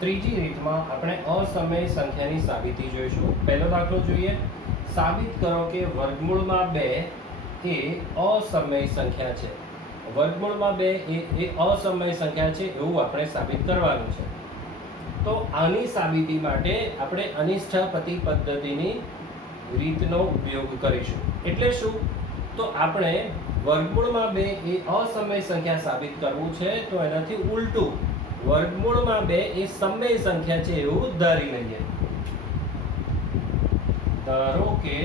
ત્રીજી રીતમાં આપણે અસમય સંખ્યાની સાબિતી જોઈશું. પહેલો દાખલો જોઈએ. સાબિત કરો કે વર્ગમૂળમાં 2 એ અસમય સંખ્યા છે. વર્ગમૂળમાં 2 એ અસમય સંખ્યા છે એવું આપણે સાબિત કરવાનું છે. તો આની સાબિતી માટે આપણે અનિષ્ઠાપતિ પદ્ધતિની રીતનો ઉપયોગ કરીશું. એટલે શું? તો આપણે વર્ગમૂળમાં 2 એ અસમય સંખ્યા સાબિત કરવું છે તો એનાથી ઉલટું વર્ગમૂળમાં 2 એ સમય સંખ્યા છે એવું ધારી લઈએ. ધારો કે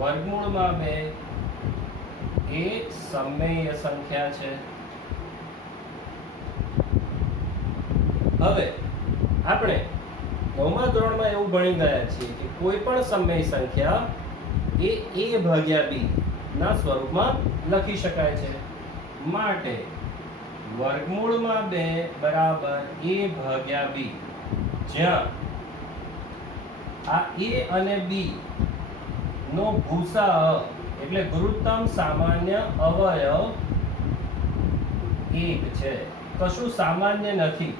વર્ગમૂળમાં 2 એ સમય સંખ્યા છે. હવે આપણે 9મા ધોરણમાં એવું ભણી ગયા છીએ કે કોઈ પણ સમય સંખ્યા એ a ભાગ્યા b ના સ્વરૂપમાં લખી શકાય છે. માટે વર્ગમૂળમાં 2 બરાબર a ભાગ્યા b, જ્યાં આ a અને b નો ભૂસા એટલે ગુરુત્તમ સામાન્ય અવયવ 1 છે. કશું સામાન્ય નથી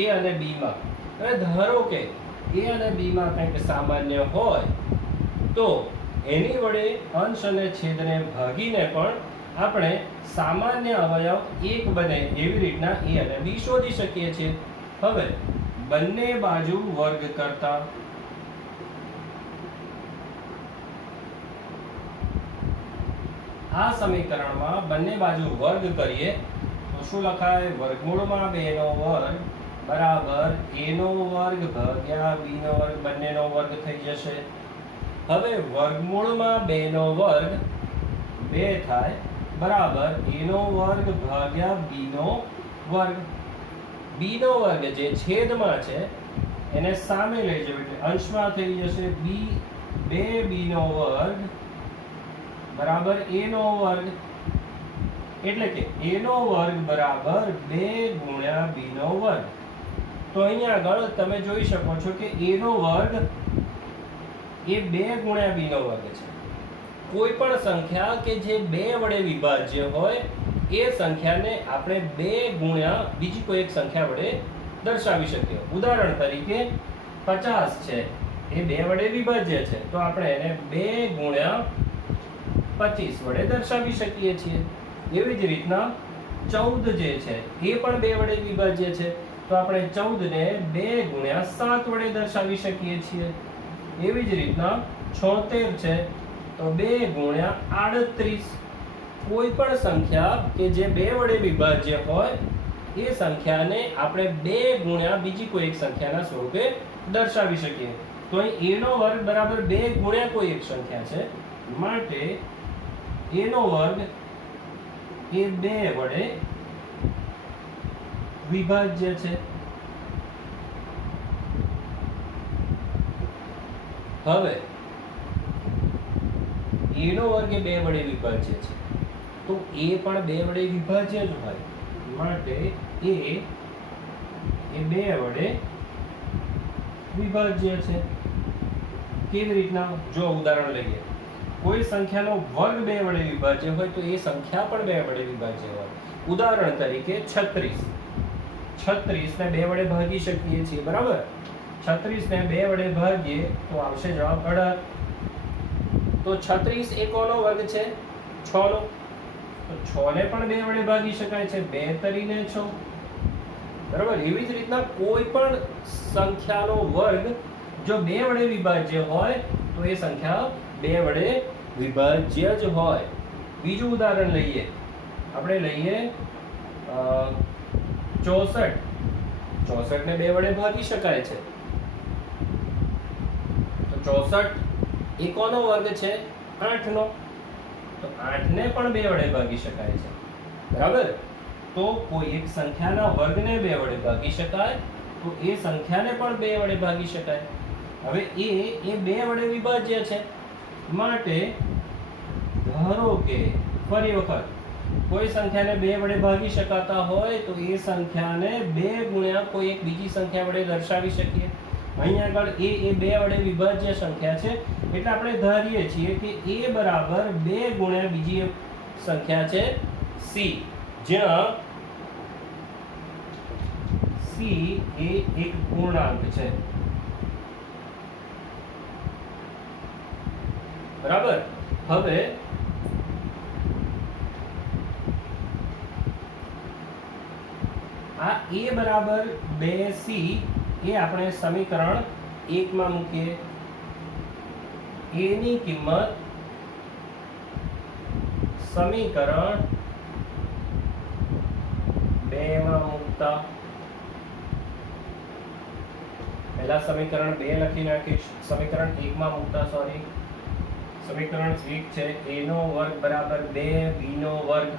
a અને b માં. અને ધારો કે a અને b માં કંઈક સામાન્ય હોય તો એની વડે અંશ અને છેદને ભાગીને પણ આપણે સામાન્ય અવયવ 1 બને એવી રીતના a અને b શોધી શકીએ છીએ. હવે બંને બાજુ વર્ગ કરતા આ સમીકરણમાં બંને બાજુ વર્ગ કરીએ તો શું લખાય? વર્ગમૂળમાં 2 નો વર્ગ બરાબર a નો વર્ગ ભાગ્યા b નો વર્ગ, બંનેનો વર્ગ થઈ જશે. હવે વર્ગમૂળમાં 2 નો વર્ગ 2 થાય બરાબર a નો વર્ગ ભાગ્યા b નો વર્ગ. b નો વર્ગ જે છેદમાં છે એને સામે લઈ જવું એટલે અંશમાં થઈ જશે 2b નો વર્ગ બરાબર a નો વર્ગ. એટલે કે a નો વર્ગ બરાબર 2 ગુણ્યા b નો વર્ગ. તો અહીંયા આગળ તમે જોઈ શકો છો કે a નો વર્ગ એ 2 ગુણ્યા b નો વર્ગ છે. કોઈ પણ સંખ્યા કે જે 2 વડે વિભાજ્ય હોય એ સંખ્યાને આપણે 2 ગુણ્યા બીજી કોઈ એક સંખ્યા વડે દર્શાવી શકીએ. ઉદાહરણ તરીકે 50 છે એ 2 વડે વિભાજ્ય છે તો આપણે એને 2 ગુણ્યા 25 વડે દર્શાવી શકીએ છીએ. એવી જ રીતના 14 જે છે એ પણ 2 વડે વિભાજ્ય છે તો આપણે 14 ને 2 ગુણ્યા 7 વડે દર્શાવી શકીએ છીએ. એવી જ રીતના 76 છે તો 2 ગુણ્યા 38. કોઈ પણ સંખ્યા કે જે 2 વડે વિભાજ્ય હોય એ સંખ્યાને આપણે 2 ગુણ્યા બીજી કોઈ એક સંખ્યાના સ્વરૂપે દર્શાવી શકીએ. તો અહીં a નો વર્ગ બરાબર 2 ગુણ્યા કોઈ એક સંખ્યા છે માટે a નો વર્ગ એ 2 વડે વિભાજ્ય છે. હવે a નો વર્ગ એ 2 વડે વિભાજ્ય છે તો a પણ 2 વડે વિભાજ્ય જ હોય માટે a એ 2 વડે વિભાજ્ય છે. કેવી રીતના? જો ઉદાહરણ લઈએ. કોઈ સંખ્યાનો વર્ગ 2 વડે વિભાજ્ય હોય તો એ સંખ્યા પણ 2 વડે વિભાજ્ય હોય. ઉદાહરણ તરીકે 36 ને 2 વડે ભાગી શકીએ છીએ બરાબર. 36 ને 2 વડે ભાગીએ તો આવશે જવાબ 18. તો 36 એ કોનો વર્ગ છે? 6 નો. તો 6 ને પણ 2 વડે ભાગી શકાય છે. 2 તરીને 6 બરાબર. એવી જ રીતના કોઈ પણ સંખ્યાનો વર્ગ જો 2 વડે વિભાજ્ય હોય તો એ સંખ્યા 2 વડે વિભાજ્ય જ હોય. બીજું ઉદાહરણ લઈએ. આપણે લઈએ 64 ને 2 વડે ભાગી શકાય છે તો 64 એ કોનો વર્ગ છે? 8 નો. તો 8 ને પણ 2 વડે ભાગી શકાય છે બરાબર. તો કોઈ એક સંખ્યાના વર્ગને 2 વડે ભાગી શકાય તો એ સંખ્યાને પણ 2 વડે ભાગી શકાય. હવે એ 2 વડે વિભાજ્ય છે માટે ધારો કે ફરી વખત કોઈ સંખ્યાને 2 વડે ભાગી શકાતા હોય તો એ સંખ્યાને 2 ગુણ્યા કોઈ એક બીજી સંખ્યા વડે દર્શાવી શકીએ. અહીંયા આગળ એ 2 વડે વિભાજ્ય સંખ્યા છે એટલે આપણે ધારીએ છીએ કે a બરાબર 2 ગુણ્યા બીજી સંખ્યા છે c, જ્યાં c સી એ એક પૂર્ણાંક છે, બરાબર. હવે આ a બરાબર 2c એ આપણે સમીકરણ 1 માં મૂકીએ. a ની કિંમત સમીકરણ 2 માં મૂકતા પહેલા સમીકરણ 2 લખી નાખીશ. સમીકરણ 1 માં મૂકતા સમીકરણ 1 છે a નો વર્ગ બરાબર 2b નો વર્ગ,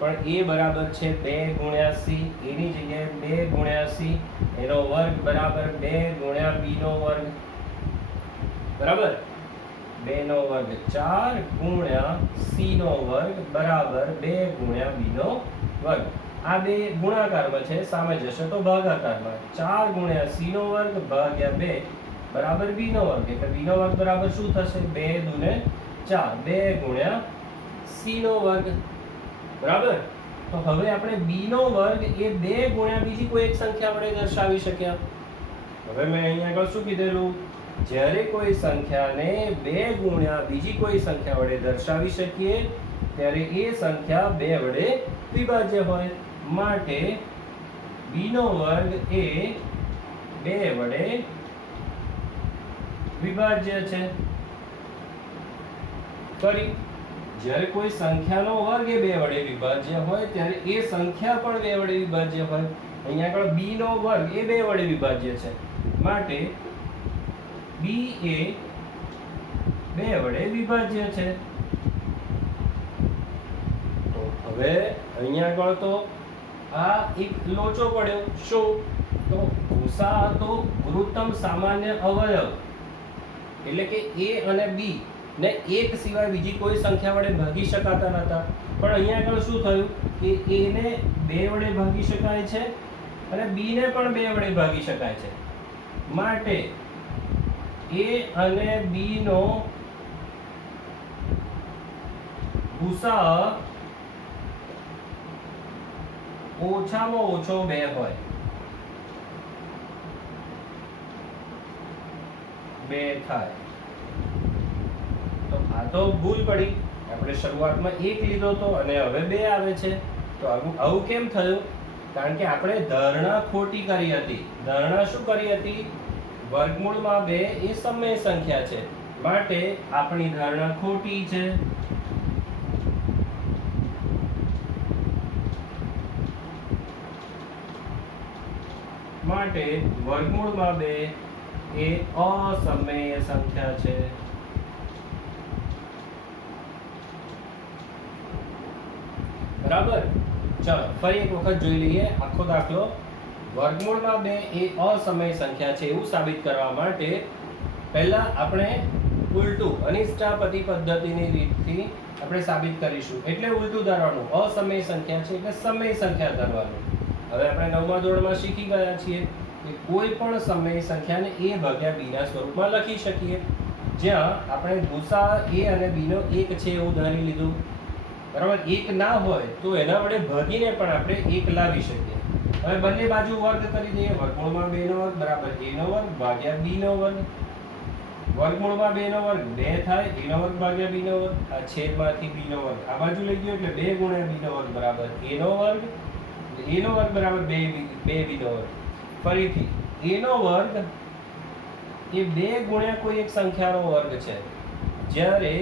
પણ a બરાબર છે 2 ગુણ્યા c, a ની જગ્યાએ 2 ગુણ્યા c, એનો વર્ગ બરાબર 2 ગુણ્યા b નો વર્ગ, બરાબર. 2 નો વર્ગ 4 ગુણ્યા c નો વર્ગ બરાબર 2 ગુણ્યા b નો વર્ગ. આ બે ગુણાકારમાં છે, સામે જશે તો ભાગાકારમાં. 4 ગુણ્યા c નો વર્ગ ભાગ્યા 2 બરાબર b નો વર્ગ, એટલે b નો વર્ગ બરાબર શું થશે? 2 દુને 4, 2 ગુણ્યા c નો વર્ગ, બરાબર. તો હવે આપણે b નો વર્ગ એ 2 ગુણ્યા બીજી કોઈ એક સંખ્યા વડે દર્શાવી શક્યા. હવે મેં અહીંયા આગળ શું કીધેલું? જ્યારે કોઈ સંખ્યાને 2 ગુણ્યા બીજી કોઈ સંખ્યા વડે દર્શાવી શકીએ ત્યારે એ સંખ્યા 2 વડે વિભાજ્ય હોય. માટે b નો વર્ગ એ 2 વડે વિભાજ્ય છે. ફરી જ્યારે કોઈ સંખ્યાનો વર્ગ એ 2 વડે વિભાજ્ય હોય ત્યારે એ સંખ્યા પણ 2 વડે વિભાજ્ય હોય. અહીંયા આગળ b નો વર્ગ એ 2 વડે વિભાજ્ય છે, માટે b એ 2 વડે વિભાજ્ય છે. તો હવે અહીંયા આગળ તો આ એક લોચો પડ્યો. શું? તો ભૂસા તો ગુરુત્તમ સામાન્ય અવયવ, એટલે કે a અને b ને એક સિવાય બીજી કોઈ સંખ્યા વડે ભાગી શકાતા નતા. પણ અહીંયા આગળ શું થયું કે a ને 2 વડે ભાગી શકાય છે અને b ને પણ 2 વડે ભાગી શકાય છે. માટે a અને b નો ભૂસા ઓછામાં ઓછો 2 હોય. 2 થાય. તો આ તો ભૂલ પડી. આપણે શરૂઆતમાં 1 લીધો તો અને હવે 2 આવે છે. તો આવું કેમ થયું? કારણ કે આપણે ધારણા ખોટી કરી હતી. ધારણા શું કરી હતી? વર્ગમૂળમાં 2 એ સમય સંખ્યા છે, માટે આપણી ધારણા ખોટી છે. માટે વર્ગમૂળમાં 2 એ અસમય સંખ્યા છે. બરાબર. ચાલો ફરી એક વખત જોઈ લઈએ આખો દાખલો. વર્ગમૂળમાં 2 એ અસમય સંખ્યા છે એવું સાબિત કરવા માટે પહેલા આપણે ઉલટું અનિષ્ટાપતિ પદ્ધતિની રીતથી આપણે સાબિત કરીશું. એટલે ઉલટું ધારવાનું. અસમય સંખ્યા છે એટલે સમય સંખ્યા ધરવાનું. હવે આપણે 9મા ધોરણમાં શીખી ગયા છીએ કે કોઈ પણ સમય સંખ્યાને a ભાગ્યા b ના સ્વરૂપમાં લખી શકીએ, જ્યાં આપણે ભૂસા a અને b નો 1 છે એવું ધારી લીધું. બરાબર. 1 ના હોય તો એના વડે ભાગીને પણ આપણે 1 લાવી શકીએ. હવે બંને બાજુ વર્ગ કરી દઈએ. વર્ગમૂળમાં 2 નો વર્ગ બરાબર a નો વર્ગ ભાગ્યા b નો વર્ગ. વર્ગમૂળમાં 2 નો વર્ગ 2 થાય, a નો વર્ગ ભાગ્યા b નો વર્ગ. આ છેદમાંથી b નો વર્ગ આ બાજુ લઈ ગયો એટલે 2 ગુણ્યા b નો વર્ગ બરાબર a નો વર્ગ. a નો વર્ગ બરાબર 2b નો વર્ગ. ફરીથી a નો વર્ગ એ 2 ગુણ્યા કોઈ એક સંખ્યાનો વર્ગ છે. જ્યારે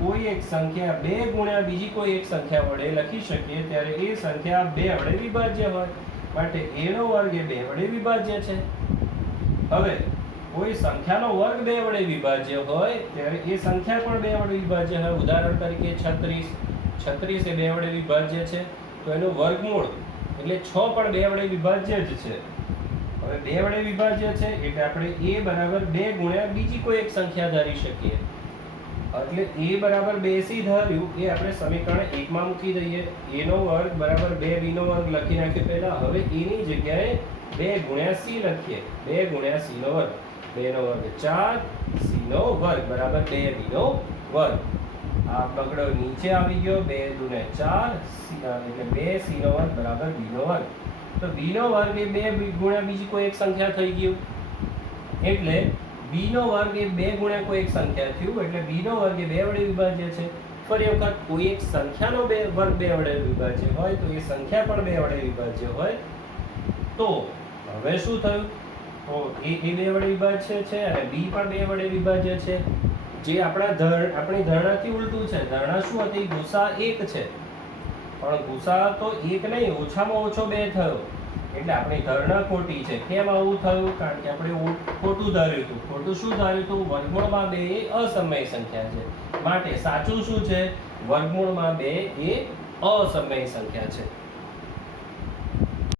કોઈ એક સંખ્યા 2 ગુણ્યા બીજી કોઈ એક સંખ્યા વડે લખી શકીએ ત્યારે એ સંખ્યા 2 વડે વિભાજ્ય હોય. માટે a નો વર્ગ એ 2 વડે વિભાજ્ય છે. હવે કોઈ સંખ્યાનો વર્ગ 2 વડે વિભાજ્ય હોય ત્યારે એ સંખ્યા પણ 2 વડે વિભાજ્ય હોય. ઉદાહરણ તરીકે 36. 36 એ 2 વડે વિભાજ્ય છે, તો એનું વર્ગમૂળ એટલે 6 પણ 2 વડે વિભાજ્ય જ છે. હવે 2 વડે વિભાજ્ય છે એટલે આપણે a બરાબર 2 ગુણ્યા બીજી કોઈ એક સંખ્યા ધારી શકીએ. એટલે a બરાબર 2c ધાર્યું એ આપણે સમીકરણ 1 માં મૂકી દઈએ. a નો વર્ગ બરાબર 2b નો વર્ગ લખી નાખીએ પહેલા. હવે a ની જગ્યાએ 2 ગુણ્યા c લખીએ. 2 ગુણ્યા c નો વર્ગ. 2 નો વર્ગ 4, c નો વર્ગ બરાબર 2b નો વર્ગ. આ બગડો નીચે આવી ગયો. 2 દુને 4 એટલે 2c નો વર્ગ બરાબર b નો વર્ગ. તો b નો વર્ગ એ 2 ગુણ્યા બીજી કોઈ એક સંખ્યા થઈ ગયું, એટલે b નો વર્ગ એ 2 ગુણ્યા કોઈ એક સંખ્યા થયું, એટલે b નો વર્ગ એ 2 વડે વિભાજ્ય છે. ફરી વખત કોઈ એક સંખ્યાનો વર્ગ 2 વડે વિભાજ્ય હોય તો એ સંખ્યા પણ 2 વડે વિભાજ્ય હોય. તો હવે શું થયું? તો એ 2 વડે વિભાજ્ય છે અને b પણ 2 વડે વિભાજ્ય છે. જે આપણી ધારણાથી ઉલટું છે. ધારણા શું હતી? ગુસા 1 છે, પણ ગુસા તો 1 નહીં, ઓછામાં ઓછો 2 થયો. એટલે આપણી ધારણા ખોટી છે. કેમ આવું થયું? કારણ કે આપણે ખોટું ધાર્યું હતું. ખોટું શું ધાર્યું હતું? વર્ગમૂળમાં 2 એ અસમય સંખ્યા છે. માટે સાચું શું છે? વર્ગમૂળમાં 2 એ અસમય સંખ્યા છે.